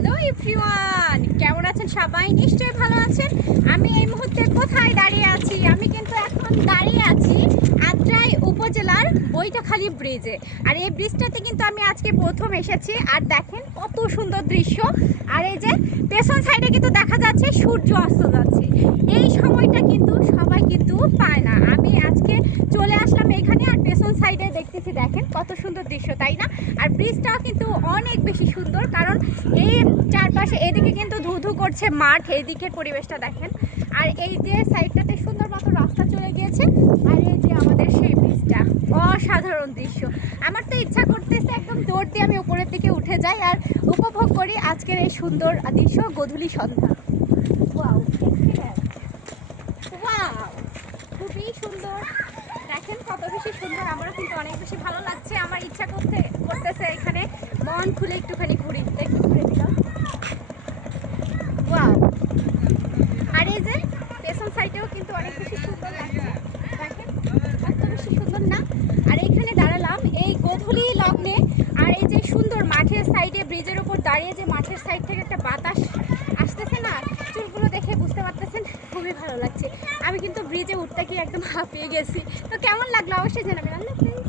Hello everyone, কেমন আছেন সবাই? নিশ্চয়ই ভালো আছেন। আমি এই মুহূর্তে কোথায় দাঁড়িয়ে আছি? আমি কিন্তু এখন দাঁড়িয়ে আছি আত্রাই উপজেলার বৈঠাখালী ব্রিজে। আর এই ব্রিজটাতে কিন্তু আমি আজকে প্রথম এসেছি। আর দেখেন কত সুন্দর দৃশ্য। আর এই যে পেছন সাইডে কিন্তু দেখা যাচ্ছে সূর্য অস্ত যাচ্ছে। এই সময়টা কিন্তু সবাই কিন্তু পায় না। আমি আজকে চলে আসলাম এখানে, আর পেছন সাইডে দেখতেছি দেখেন কত সুন্দর দৃশ্য, তাই না? আর ব্রিজটাও কিন্তু অনেক বেশি সুন্দর, কারণ এই চারপাশে এদিকে কিন্তু ধু ধু করছে মাঠ, এইদিকের পরিবেশটা দেখেন। আর এই যে সাইডটাতে সুন্দর মতো রাস্তা চলে গিয়েছে, আর এই যে আমাদের সেই ব্রিজটা, অসাধারণ দৃশ্য। আমার তো ইচ্ছা করতেছে একদম দৌড় দিয়ে আমি উপরের দিকে উঠে যাই আর উপভোগ করি আজকের এই সুন্দর দৃশ্য গধূলি সন্ধ্যা। ওয়াও, ওয়াও, খুবই সুন্দর। দেখেন কত বেশি সুন্দর, আমারও কিন্তু অনেক বেশি ভালো লাগছে। আমার ইচ্ছা করতেছে এখানে মন খুলে একটুখানি ঘুরি, একটু ঘুরে দিলাম। ওয়াও। আর এই যে পেছন সাইডেও কিন্তু অনেক বেশি সুন্দর লাগছে, দেখেন কত বেশি সুন্দর না? আর এইখানে দাঁড়ালাম এই গোধূলি লগ্নে। আর এই যে সুন্দর মাঠের সাইডে ব্রিজের উপর দাঁড়িয়ে যে মাঠের সাইড থেকে একটা বাতাস আসতেছে না, চুলগুলো দেখে বুঝতে পারতেছেন খুবই ভালো লাগছে। আমি কিন্তু ব্রিজে উঠতে গিয়ে একদম হাঁপিয়ে গেছি। তো কেমন লাগলো অবশ্যই জানাবেন। আল্লাহ হাফেজ।